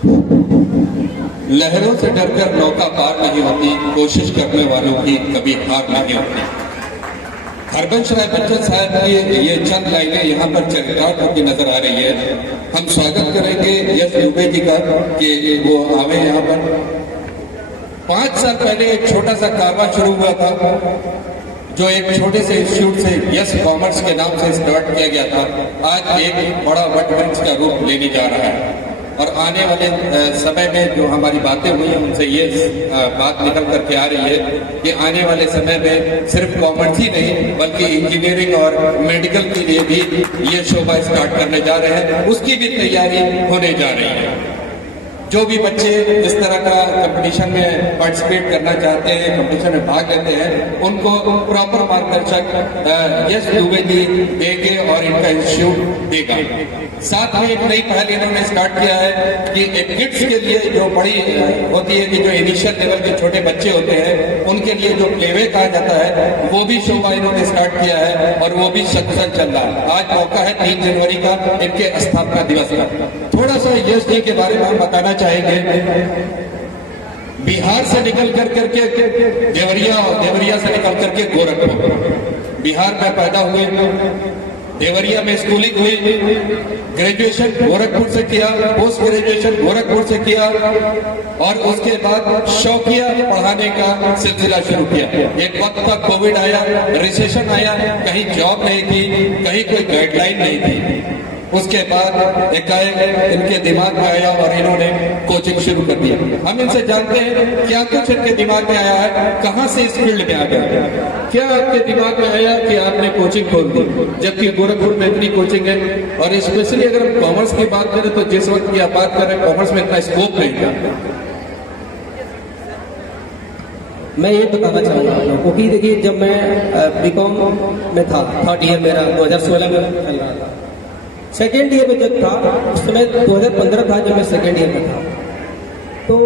लहरों से डरकर नौका पार नहीं होती, कोशिश करने वालों की कभी हार नहीं होती। हरबंश राय बच्चन साहब की ये चंद लाइनें यहाँ पर चरितार्थ होती नजर आ रही है। हम स्वागत करेंगे यश दुबे जी का कि वो आवे यहाँ पर। 5 साल पहले एक छोटा सा कारवां शुरू हुआ था जो एक छोटे से इंस्टीट्यूट से यस कॉमर्स के नाम से स्टार्ट किया गया था, आज एक बड़ा वटवृक्ष का रूप लेने जा रहा है। और आने वाले समय में जो हमारी बातें हुई हैं उनसे ये बात निकल करके आ रही है कि आने वाले समय में सिर्फ कॉमर्स ही नहीं बल्कि इंजीनियरिंग और मेडिकल के लिए भी ये शोभा स्टार्ट करने जा रहे हैं, उसकी भी तैयारी होने जा रही है। जो भी बच्चे इस तरह का कंपटीशन में पार्टिसिपेट करना चाहते हैं, कंपटीशन में भाग लेते हैं, उनको प्रॉपर मार्गदर्शक यश दुबे जी देंगे और इनका इंस्टीट्यूट देगा। साथ में एक नई पहल इन्होंने स्टार्ट किया है कि एक किड्स के लिए जो बड़ी होती है कि जो इनिशियल लेवल के छोटे बच्चे होते हैं उनके लिए जो प्लेवे कहा जाता है वो भी शोभा इन्होंने स्टार्ट किया है और वो भी सकुशल चल रहा है। आज मौका है 3 जनवरी का, इनके स्थापना दिवस का। थोड़ा सा यश जी के बारे में हम बताना चाहेंगे। बिहार से निकल करके देवरिया और देवरिया से निकल करके गोरखपुर, बिहार में पैदा हुए, देवरिया में स्कूलिंग हुई, ग्रेजुएशन गोरखपुर से किया, पोस्ट ग्रेजुएशन गोरखपुर से किया और उसके बाद शौकिया पढ़ाने का सिलसिला शुरू किया। एक वक्त तक कोविड आया, रिसेशन आया, कहीं जॉब नहीं थी, कहीं कोई गाइडलाइन नहीं थी। उसके बाद एकाएक इनके दिमाग में आया और इन्होंने कोचिंग शुरू कर दिया। हम इनसे जानते हैं क्या कुछ इनके दिमाग में आया है, कहां से इस फील्ड में आ गया, क्या आपके दिमाग में आया कि आपने कोचिंग खोल दी, जबकि गोरखपुर में इतनी कोचिंग है। और स्पेशली अगर हम कॉमर्स की बात करें तो जिस वक्त की आप बात कर रहे हैं कॉमर्स में इतना स्कोप नहीं था। मैं ये बताना चाहूँगा आप लोगों को कि देखिए, जब मैं बीकॉम में था, 3rd ईयर मेरा 2016 में चल रहा था, 2nd ईयर में जब था उस समय 2015 था जब मैं 2nd ईयर में था। तो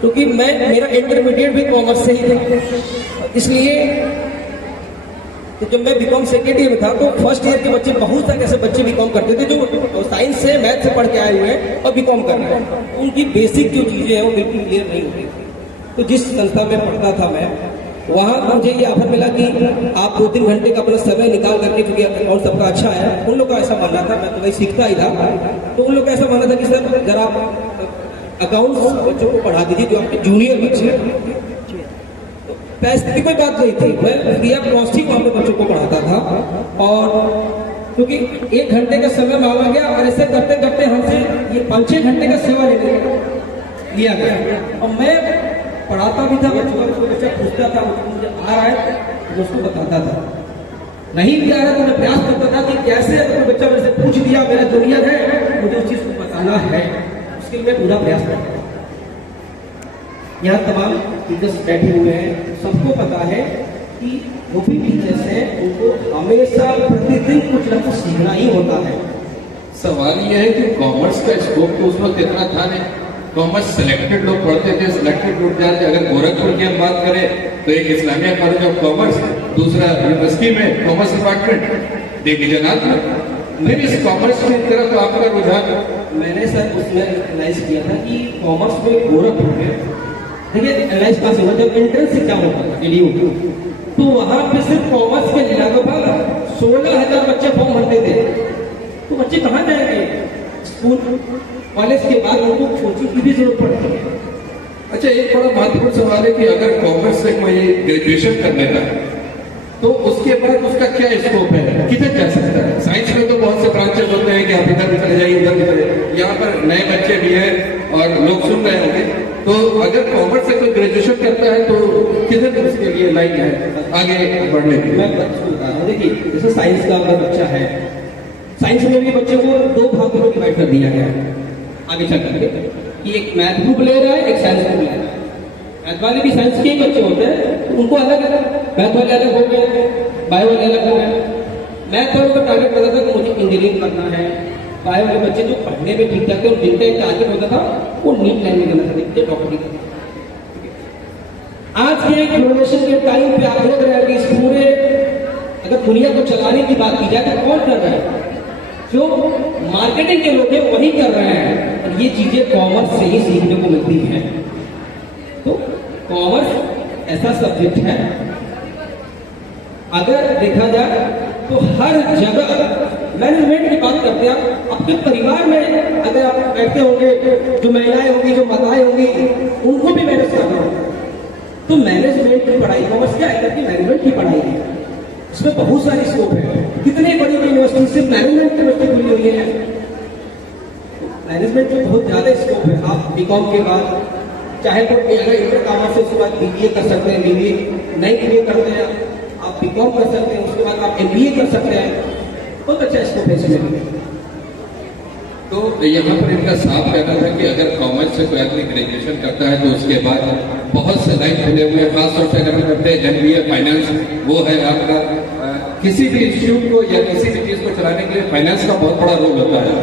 क्योंकि मेरा इंटरमीडिएट भी कॉमर्स से ही था, इसलिए तो जब मैं बीकॉम 2nd ईयर में था तो 1st ईयर के बच्चे, बहुत सारे ऐसे बच्चे बीकॉम करते थे जो साइंस से मैथ से पढ़ के आए हुए हैं और बीकॉम कर रहे हैं, उनकी बेसिक जो चीज़ें हैं वो बिल्कुल क्लियर नहीं होती। तो जिस संस्था में पढ़ता था मैं, वहाँ मुझे ये ऑफर मिला कि आप 2-3 घंटे का अपना समय निकाल करके, क्योंकि अकाउंट सबका अच्छा है, उन लोग का ऐसा मानना था, मैं तो वही सीखता ही था, तो उन लोग का ऐसा मानना था कि सर जरा आप अकाउंट बच्चों को पढ़ा दीजिए जो आपके जूनियर बच्चे हैं। पैसे की कोई बात नहीं थी, मैं फ्री ऑफ कॉस्ट ही वहाँ पे बच्चों को पढ़ाता था। और क्योंकि 1 घंटे का समय मांगा गया और ऐसे करते करते हमसे ये 5-6 घंटे का सेवा लिया गया और मैं पढ़ाता भी था बच्चों को। बच्चा पूछता था, मुझे आ रहा है तो उसको बताता था, नहीं भी आ रहा तो मैं प्रयास करता था कि कैसे अगर बच्चा मेरे से पूछ दिया, मेरा जूनियर है, मुझे उस चीज़ को बताना है, उसके लिए मैं पूरा प्रयास करता था। यहाँ तमाम टीचर्स बैठे हुए हैं, सबको पता है कि वो भी टीचर्स हैं, उनको हमेशा प्रतिदिन कुछ ना कुछ सीखना ही होता है। सवाल यह है कि कॉमर्स का स्कोप तो उस वक्त इतना था नहीं, कॉमर्स सिलेक्टेड लोग पढ़ते थे, सिलेक्टेड लोग जाते। अगर गोरखपुर की हम बात करें तो एक इस्लामिया कॉलेज ऑफ कॉमर्स, दूसरा यूनिवर्सिटी में कॉमर्स डिपार्टमेंट, देखिए जनाब फिर इस कॉमर्स की तरफ आपका रुझान। मैंने सर उसमें एनालाइज किया था कि कॉमर्स में गोरखपुर में, देखिए एनालाइज पास हुआ जब एंट्रेंस एग्जाम होता था एडीयू, तो वहाँ पे सिर्फ कॉमर्स के लगभग 16,000 बच्चे फॉर्म भरते थे। तो बच्चे कहाँ जाएंगे? स्कूल कॉलेज के बाद उनको कोचिंग की भी जरूरत पड़ती है। अच्छा, एक बड़ा महत्वपूर्ण सवाल है कि अगर कॉमर्स से कोई ग्रेजुएशन कर लेता है तो उसके बाद उसका क्या स्कोप है, किधर जा सकता है? साइंस में तो बहुत से ब्रांचेस होते हैं कि आप इधर भी चले जाइए, उधर भी चले जाइए। यहाँ पर नए बच्चे भी हैं और लोग सुन रहे होंगे, तो अगर कॉमर्स से कोई ग्रेजुएशन करता है तो किधर उसके लिए लाइन है आगे बढ़ने की? मैं बता रहा हूँ, देखिए जैसे साइंस का अगर बच्चा है, साइंस में भी बच्चे को 2 भागों में डिवाइड कर दिया गया है आगे चल करके कि एक मैथ ग्रुप ले रहा है, एक साइंस ग्रुप ले रहा है। मैथ वाले भी साइंस के ही बच्चे होते हैं, तो उनको अलग अलग, मैथ वाले अलग हो गए, बायो वाले अलग हो गए। मैथ वालों का टारगेट पता था कि मुझे इंजीनियरिंग करना है। बायो वाले बच्चे जो पढ़ने में ठीक ठाक थे और जिनका एक टारगेट होता था वो नीट लाइन में करना चाहते थे, डॉक्टरी करना। आज के ग्लोबलाइजेशन के टाइम पे आप देख रहे हैं कि इस पूरे, अगर दुनिया को चलाने की बात की जाए तो कौन कर रहा है? जो मार्केटिंग के लोग हैं वही कर रहे हैं। ये चीजें कॉमर्स से ही सीखने को मिलती हैं। तो कॉमर्स ऐसा सब्जेक्ट है, अगर देखा जाए तो हर जगह मैनेजमेंट की बात करते हैं। आपके परिवार में अगर आप बैठते होंगे, जो महिलाएं होंगी, जो माताएं होंगी, उनको भी मैनेज करना होगा। तो मैनेजमेंट की पढ़ाई, कॉमर्स क्या है कि मैनेजमेंट की पढ़ाई है, इसमें बहुत सारी स्कोप है। कितने बड़ी बड़ी यूनिवर्सिटी सिर्फ मैनेजमेंट यूनिवर्सिटी खुली हुई है, मैनेजमेंट में बहुत ज्यादा स्कोप है। आप बीकॉम के बाद चाहे तो अगर इंटर कॉमर्स से उसके बाद बीबीए कर सकते हैं, बीबीए नहीं बीए करते हैं आप बीकॉम कर सकते हैं, उसके बाद आप एमबीए कर सकते हैं। बहुत अच्छा स्कोप है इसमें। तो यहाँ पर इनका साफ कहना था कि अगर कॉमर्स से कोई आदमी ग्रेजुएशन करता है तो उसके बाद बहुत से लाइन खुले हुए हैं, खासतौर से अगर हम करते हैं एमबीए फाइनेंस, वो है आपका किसी भी इंस्टीट्यूट को या किसी भी चीज को चलाने के लिए फाइनेंस का बहुत बड़ा रोल होता है।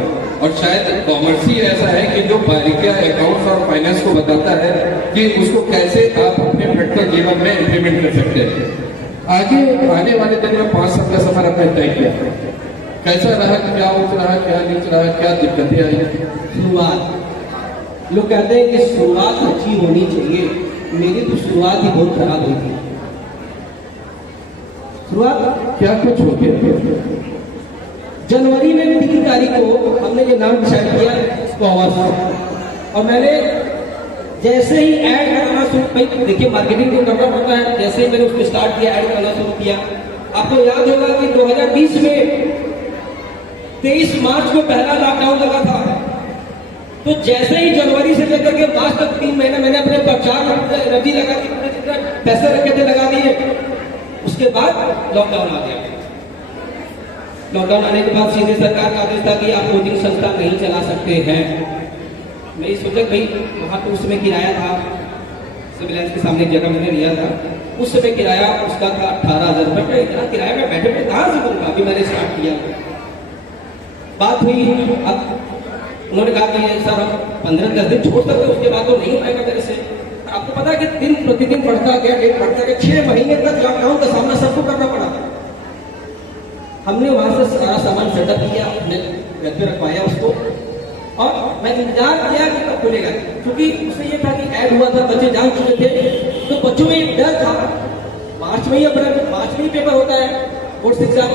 और शायद कॉमर्स ही ऐसा है कि जो बारीकियां अकाउंट्स और फाइनेंस को बताता है कि उसको कैसे आप अपने प्रैक्टिकल जीवन में इम्प्लीमेंट कर सकते हैं। आगे आने वाले दिन में 5 साल का सफर आपने तय किया, कैसा रहा, क्या उच रहा, क्या नीच रहा, क्या दिक्कतें आई? शुरुआत, लोग कहते हैं कि शुरुआत अच्छी होनी चाहिए, मेरी तो शुरुआत ही बहुत खराब हुई थी। शुरुआत क्या कुछ हो गया? जनवरी में 3 तारीख को हमने ये नाम डिसाइड किया कॉमर्स, और मैंने जैसे ही ऐड करना शुरू, भाई देखिए मार्केटिंग तो करना पड़ता है, जैसे ही मैंने उसको स्टार्ट किया, ऐड करना शुरू किया। आपको याद होगा कि 2020 में 23 मार्च को पहला लॉकडाउन लगा था, तो जैसे ही जनवरी से लेकर के मार्च तक 3 महीने मैंने अपने प्रचार में रवि लगा दी, जितना पैसे रखे थे लगा दिए। उसके बाद लॉकडाउन आ गया। लॉकडाउन आने के बाद सीधे सरकार का आदेश था कि आप कोचिंग संस्था नहीं चला सकते हैं। मैं ये सोचा भाई वहाँ पे उसमें किराया था, सिविल लाइन्स के सामने एक जगह मैंने लिया था, उस समय किराया उसका था 18,000 रुपये। इतना किराया में बैठे बैठे कहाँ से दूंगा? अभी मैंने स्टार्ट किया, बात हुई, अब उन्होंने कहा कि सर हम 15-10 दिन छोड़ सकते, उसके बाद तो नहीं हो पाएगा मेरे से। आपको पता है कि दिन प्रतिदिन बढ़ता गया, डेट बढ़ता गया, 6 महीने तक लॉकडाउन का सामना सबको करना पड़ा। हमने वहां से सारा सामान सेटअप किया, अपने घर पे रखवाया उसको, और मैं इंतजार किया कि कब खुलेगा, क्योंकि उससे ये था कि ऐड हुआ था, बच्चे जान चुके थे, तो बच्चों में एक डर था। मार्च में ही पेपर होता है बोर्ड एग्जाम,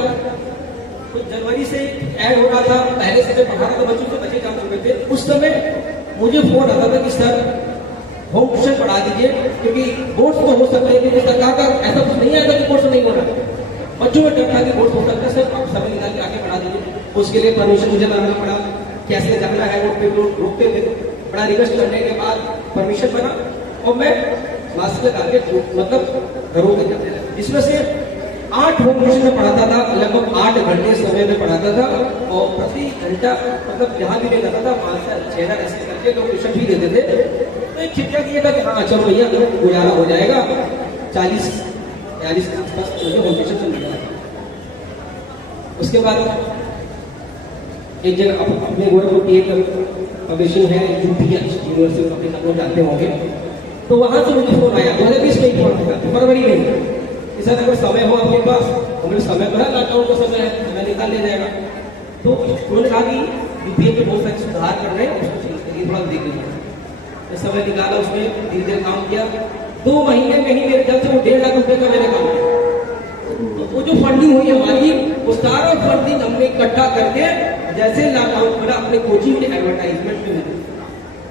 तो जनवरी से ऐड हो रहा था, पहले से पढ़ा रहा था बच्चों से, बच्चे जान चुके थे। उस समय मुझे फोन आता था कि सर होम ट्यूशन पढ़ा दीजिए, क्योंकि बोर्ड तो हो सकते हैं, क्योंकि सरकार का ऐसा कुछ नहीं आया था कि बोर्ड नहीं हो रहा। बच्चों में डर था कि बोर्ड हो सकता है, सर आप सभी निकाल के आगे पढ़ा दीजिए। उसके लिए परमिशन मुझे लाना पड़ा, कैसे जाना है, वो पे लोग रोकते थे। बड़ा रिक्वेस्ट करने के बाद परमिशन बना, और मैं मास्क लगा के मतलब घरों में जाते थे, जिसमें से 8 होम ट्यूशन में पढ़ाता था, लगभग 8 घंटे समय में पढ़ाता था, और प्रति घंटा मतलब जहाँ भी मैं जाता था वहां से चेहरा ऐसे करके लोग ट्यूशन भी देते थे। तो एक खिड़किया किया था कि हाँ चलो भैया गुजारा हो जाएगा, 40-42 के आसपास मुझे होम ट्यूशन चल गया। उसके बाद एक जगह अपने गोरखपुर की एक पब्लिशिंग है यूपीएच यूनिवर्सिटी पब्लिक, आप लोग जानते होंगे, तो वहां से मुझे फोन आया 2020 में ही फोन आया, फरवरी में, सर अगर समय हो आपके पास, हमें समय भरा लॉकडाउन का समय है, मैं निकाल ले जाएगा। तो उन्होंने कहा कि यूपीए में बहुत सारे सुधार कर रहे हैं, उसको चेंज करिए, थोड़ा देख लीजिए। समय निकाला, उसमें धीरे धीरे काम किया, 2 महीने में ही मेरे ख्याल से वो 1.5 लाख रुपए का मैंने काम किया। वो जो फंडिंग हुई हमारी, वो सारा फंडिंग हमने इकट्ठा करके जैसे लॉकडाउन खुला अपने कोचिंग के एडवर्टाइजमेंट में,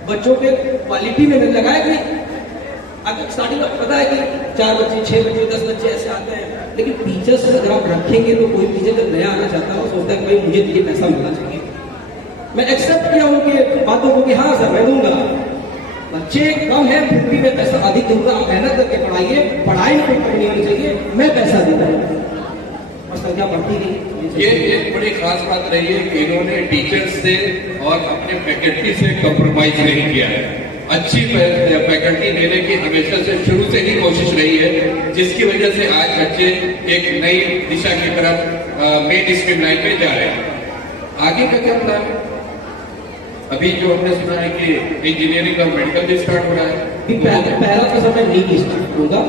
बच्चों के क्वालिटी में मैंने लगाया कि अगर स्टार्टिंग में पता है कि 4 बच्चे 6 बच्चे 10 बच्चे ऐसे आते हैं, लेकिन टीचर्स अगर आप रखेंगे तो कोई टीचर जब नया आना चाहता है वो सोचता है कि भाई मुझे ये पैसा मिलना चाहिए। मैं एक्सेप्ट किया उनके बातों को कि हाँ सर मैं दूंगा, बच्चे कम है फिर भी मैं पैसा अधिक दूंगा, आप मेहनत करके पढ़ाइए, पढ़ाई में कोई कमी नहीं चाहिए, मैं पैसा दूंगा, और संख्या बढ़ती गई। ये एक बड़ी खास बात रही है कि इन्होंने टीचर्स से और अपने फैकल्टी से कॉम्प्रोमाइज नहीं किया है। अच्छी फैकल्टी देने की हमेशा से शुरू से ही कोशिश रही है, जिसकी वजह से आज बच्चे एक नई दिशा की तरफ मेन स्ट्रीम लाइन में जा रहे हैं। आगे का क्या प्लान है? अभी जो हमने सुना है कि इंजीनियरिंग और मेडिकल भी स्टार्ट हो रहा है। पहला तो सर मैं नीट स्टार्ट करूंगा,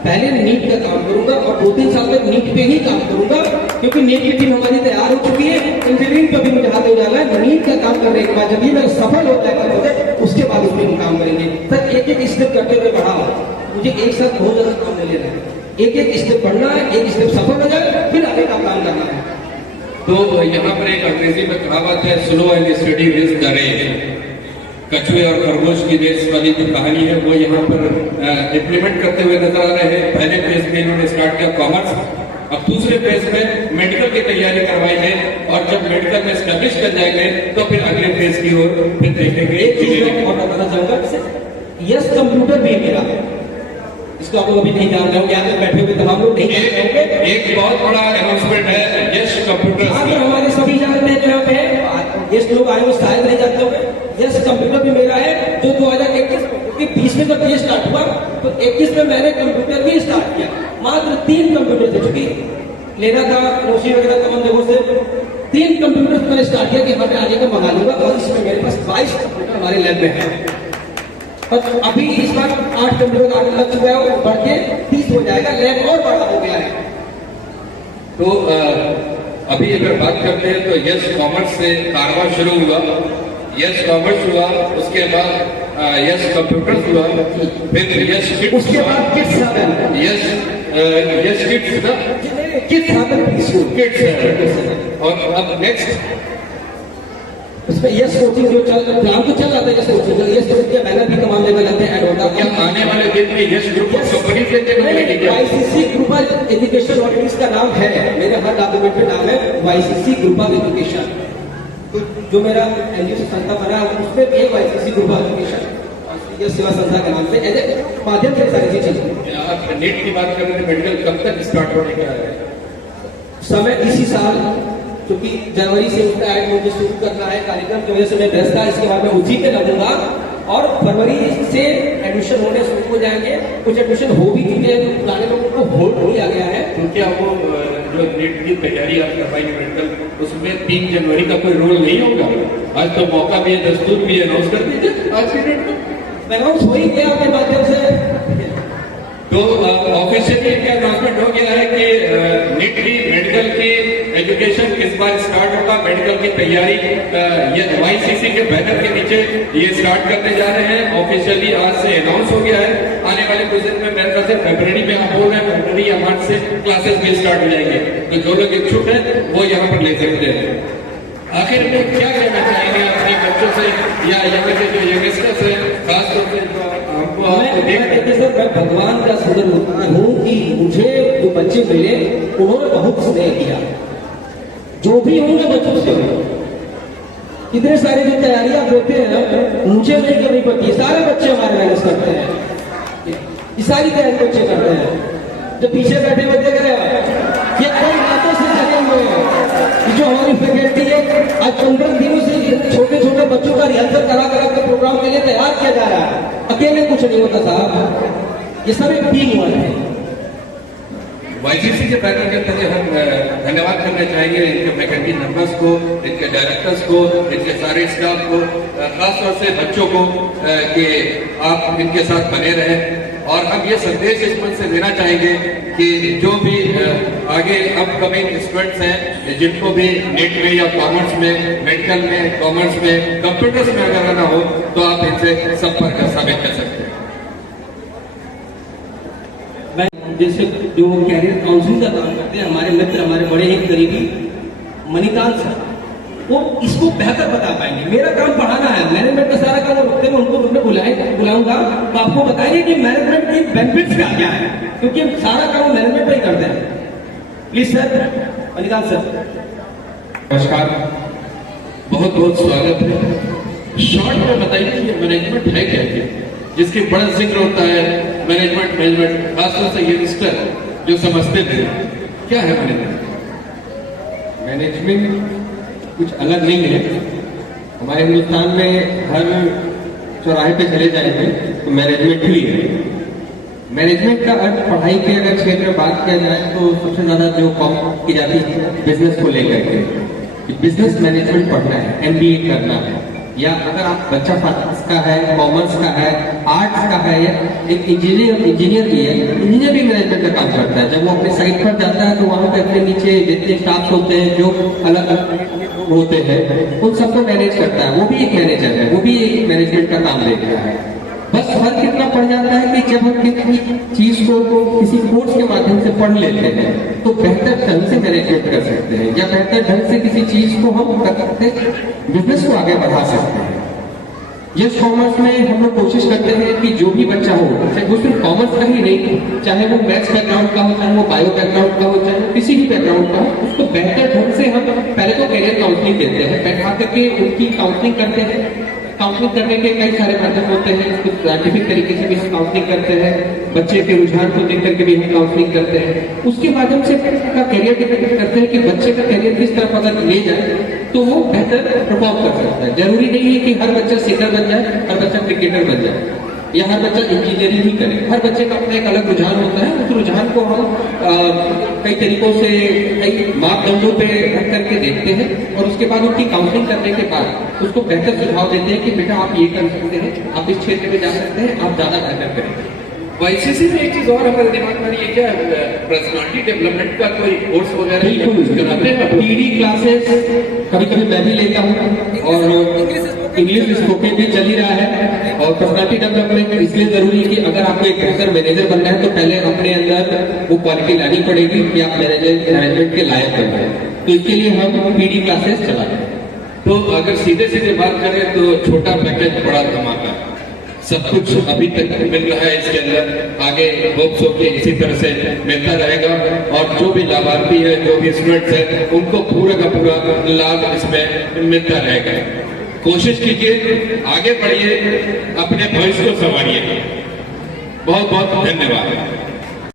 पहले नीट का काम करूंगा और 2-3 साल तक नीट पे ही काम करूंगा। क्योंकि नीट की टीम हमारी तैयार हो चुकी है। इंजीनियरिंग पर भी मुझे हाथ हो जाना है। नीट का काम करने के बाद जब ये मेरा सफल होता है प्रोजेक्ट, उसके बाद उस पर हम काम करेंगे। सर एक एक स्टेप करते हुए बढ़ा, मुझे एक साथ बहुत ज्यादा काम नहीं लेना है। एक एक स्टेप बढ़ना है, एक स्टेप सफल हो जाए, फिर आगे का काम करना है। तो यहाँ पर एक अंग्रेजी में कहावत है, slow and steady wins the race. कछुए और खरगोश की रेस वाली जो कहानी है वो यहाँ पर इम्प्लीमेंट करते हुए नजर आ रहे हैं। पहले फेज में इन्होंने स्टार्ट किया कॉमर्स, अब दूसरे फेज में मेडिकल की तैयारी करवाई है, और जब मेडिकल में स्टैब्लिश कर जाएंगे तो फिर अगले फेज की ओर फिर देखेंगे। एक चीज मैं और बताना चाहूंगा, यस कंप्यूटर भी है मेरा, इसको आप लोग अभी नहीं जान रहे होंगे, यहाँ पे बैठे हुए तमाम लोग नहीं जानते होंगे। एक बहुत बड़ा अनाउंसमेंट है यश कंप्यूटर। हाँ, तो हमारे सभी जानते हैं जो यहाँ पे गेस्ट लोग आए वो शायद नहीं जानते होंगे। यस कंप्यूटर भी मेरा है, जो 2021 क्योंकि 20 में जब ये स्टार्ट हुआ तो 21 में मैंने कंप्यूटर भी स्टार्ट किया। मात्र 3 कंप्यूटर थे, चूंकि लेना था रोशी वगैरह तमाम जगहों से, 3 कंप्यूटर मैंने स्टार्ट किया कि हमें आगे का मंगा लूंगा, और इसमें मेरे पास 22 कंप्यूटर हमारे लैब में है। और अभी इस बार 8 कंप्यूटर आगे लग चुका है, वो बढ़ के 30 हो जाएगा, लैब और बड़ा हो गया है। तो अभी अगर बात करते हैं तो यश कॉमर्स से कारवां शुरू हुआ, यश कॉमर्स हुआ, उसके बाद यश कंप्यूटर्स हुआ, फिर यश किड्स, उसके बाद किड्स हैवन, यश किड्स ना, किड्स हैवन प्रीस्कूल, किड्स है, और अब नेक्स्ट उसमें यस कोचिंग जो प्लान तो चल रहा था, यस कोचिंग, यस कोचिंग के बैनर भी तमाम जगह लगते हैं, ऐड होता है। क्या आने वाले दिन में यश ग्रुप ऑफ कंपनी से वाईसीसी ग्रुप ऑफ एजुकेशन, और इसका नाम है, मेरे हर डॉक्यूमेंट में नाम है वाईसीसी ग्रुप ऑफ एजुकेशन। तो जो मेरा एनजीओ से संस्था बना है उसमें भी वाईसीसी ग्रुप ऑफ एजुकेशन, यह सेवा संस्था के नाम से ऐसे माध्यम से सारी चीजें। आप नेट की बात कर रहे थे, मेडिकल कब तक स्टार्ट होने का है? समय इसी साल, क्योंकि जनवरी से उसका ऐड मुझे शुरू करना है, कार्यक्रम की वजह से मैं व्यस्त था, इसके बाद मैं उसी पे लगूंगा, और फरवरी से एडमिशन होने शुरू हो जाएंगे। कुछ एडमिशन हो भी चुके हैं, तो पुराने लोगों को होल्ड किया गया है। तो क्या वो जो नेट की तैयारी आप करवाएंगे मेडिकल, उसमें 3 जनवरी का कोई रोल नहीं होगा? आज तो मौका भी है, दस्तूर भी अनाउंस कर दीजिए आज की डेट में। अनाउंस हो ही गया आपके माध्यम से। तो ऑफिशियली क्या अनाउंसमेंट हो गया है कि नीट की मेडिकल की एजुकेशन इस बार स्टार्ट होगा। मेडिकल की तैयारी ये वाईसीसी के बैनर के नीचे ये स्टार्ट करने जा रहे हैं। ऑफिशियली आज से अनाउंस हो गया है। आने वाले कुछ दिन में मेरे ख्याल से फरवरी में आप बोल रहे हैं, फरवरी या मार्च से क्लासेस भी स्टार्ट हो जाएंगे। तो जो लोग इच्छुक है वो यहाँ पर ले सकते हैं। आखिर में क्या कहना चाहेंगे अपने बच्चों से या यहाँ के जो यंगस्टर्स है, खासतौर से जो हमको सर, मैं भगवान का शुक्रगुजार हूँ कि मुझे जो बच्चे मिले उन्होंने बहुत स्नेह किया। जो भी होंगे बच्चों से, इतने सारे जो तैयारियां देते हैं मुझे नहीं करनी पड़ती, सारे बच्चे हमारे मेहनत करते हैं, ये सारी तैयारी बच्चे करते हैं। जो पीछे बैठे बच्चे कर रहे हैं ये कई बातों से लगे हुए हैं। जो हमारी फैकल्टी है आज 15 दिनों से छोटे छोटे बच्चों का रिहर्सल करा करा के प्रोग्राम के लिए तैयार किया जा रहा है। अकेले कुछ नहीं होता साहब, ये सब एक टीम वर्क है। वाईसीसी के बैनर के तहत हम धन्यवाद करना चाहेंगे इनके फैकल्टी मेंबर्स को, इनके डायरेक्टर्स को, इनके सारे स्टाफ को, खासतौर से बच्चों को कि आप इनके साथ बने रहें। और हम ये संदेश इस मंच से देना चाहेंगे कि जो भी आगे अपकमिंग स्टूडेंट्स हैं, जिनको भी नेट में या कॉमर्स में, मेडिकल में, कॉमर्स में, कंप्यूटर्स में अगर आना हो तो आप इनसे संपर्क साबित कर सकते हैं। जैसे जो कैरियर काउंसलिंग का काम करते हैं हमारे मित्र, हमारे बड़े ही करीबी मणिकांत सर, वो इसको बेहतर बता पाएंगे। मेरा काम पढ़ाना है, मैनेजमेंट का सारा काम रुकते में उनको बुलाऊंगा तो आपको बताएंगे कि मैनेजमेंट की बेनिफिट्स क्या क्या है, क्योंकि सारा काम मैनेजमेंट पर ही करते हैं। Please sir, Manikant sir. नमस्कार, बहुत बहुत स्वागत है। शॉर्ट में बताइए कि मैनेजमेंट है क्या, जिसकी बड़ा जिक्र होता है मैनेजमेंट, खासतौर से यंगस्टर जो समझते थे, क्या है मैनेजमेंट? मैनेजमेंट कुछ अलग नहीं है। हमारे हिंदुस्तान में हर चौराहे पे चले जाएंगे तो मैनेजमेंट ही है। मैनेजमेंट का अर्थ पढ़ाई के अगर क्षेत्र में बात किया जाए तो सबसे ज्यादा जो कॉम की जाती है बिजनेस को लेकर के, बिजनेस मैनेजमेंट पढ़ना है, MBA करना है, या अगर आप बच्चा फाइनेंस का है, कॉमर्स का है, आर्ट्स का है, या एक इंजीनियर भी है, इंजीनियर भी मैनेजमेंट का काम करता है। जब वो अपने साइट पर जाता है तो वहाँ पे अपने नीचे जितने स्टाफ होते हैं जो अलग अलग होते हैं उन सबको मैनेज करता है। वो भी एक मैनेजर है, वो भी एक मैनेजमेंट का काम देख रहा है। बस फर्क इतना पड़ जाता है कि जब हम किसी चीज को किसी कोर्स के माध्यम से पढ़ लेते हैं तो बेहतर ढंग से मैनेजमेंट कर सकते हैं, या बेहतर ढंग से किसी चीज को हम करते बिजनेस को आगे बढ़ा सकते हैं। यस कॉमर्स में हम लोग कोशिश करते हैं कि जो भी बच्चा हो, चाहे वो सिर्फ कॉमर्स का ही नहीं, चाहे वो मैथ्स बैकग्राउंड का हो, चाहे वो बायो बैकग्राउंड का हो, चाहे वो किसी भी बैकग्राउंड का हो, उसको बेहतर ढंग से हम पहले तो करियर काउंसलिंग देते हैं, बैठा करके उनकी काउंसलिंग करते हैं। काउंसलिंग करने के कई सारे माध्यम होते हैं, कुछ साइंटिफिक तरीके से भी हम काउंसलिंग करते हैं, बच्चे के रुझान को देख करके भी हम काउंसलिंग करते हैं। उसके माध्यम से का करियर डिपेंड करते हैं कि बच्चे का करियर किस तरफ अगर ले जाए तो वो बेहतर परफॉर्म कर सकता है। जरूरी नहीं है कि हर बच्चा सिंगर बन जाए, हर बच्चा क्रिकेटर बन जाए, या हर बच्चा इंजीनियरिंग ही करे। हर बच्चे का अपना एक अलग रुझान होता है। उस रुझान को हम कई तरीकों से, कई मापदंडों पे रख करके देखते हैं और उसके बाद उनकी काउंसलिंग करने के बाद उसको बेहतर सुझाव देते हैं कि बेटा आप ये कर सकते हैं, आप इस क्षेत्र में जा सकते हैं, आप ज्यादा बेहतर करेंगे। वाईसीसी में एक चीज और हमारे दिमाग में ये क्या पर्सनालिटी डेवलपमेंट का कोई कोर्स वगैरह बिल्कुल कराते हैं? पीडी क्लासेस कभी कभी मैं भी लेता हूँ, और इंग्लिश स्पोकन भी चल ही रहा है। और पर्सनालिटी डेवलपमेंट इसलिए जरूरी है कि अगर आपको एक बेहतर मैनेजर बनना है तो पहले अपने अंदर वो क्वालिटी लानी पड़ेगी कि आप मैनेजमेंट के लायक बन जाए। तो इसके लिए हम पीडी क्लासेस चलाते हैं। तो अगर सीधे सीधे बात करें तो छोटा पैकेज बड़ा धमाका, सब कुछ अभी तक मिल रहा है इसके अंदर, आगे होप्स हो के इसी तरह से मिलता रहेगा। और जो भी लाभार्थी है, जो भी स्टूडेंट्स है, उनको पूरा का पूरा लाभ इसमें मिलता रहेगा। कोशिश कीजिए, आगे बढ़िए, अपने भविष्य को संवारिए। बहुत बहुत धन्यवाद।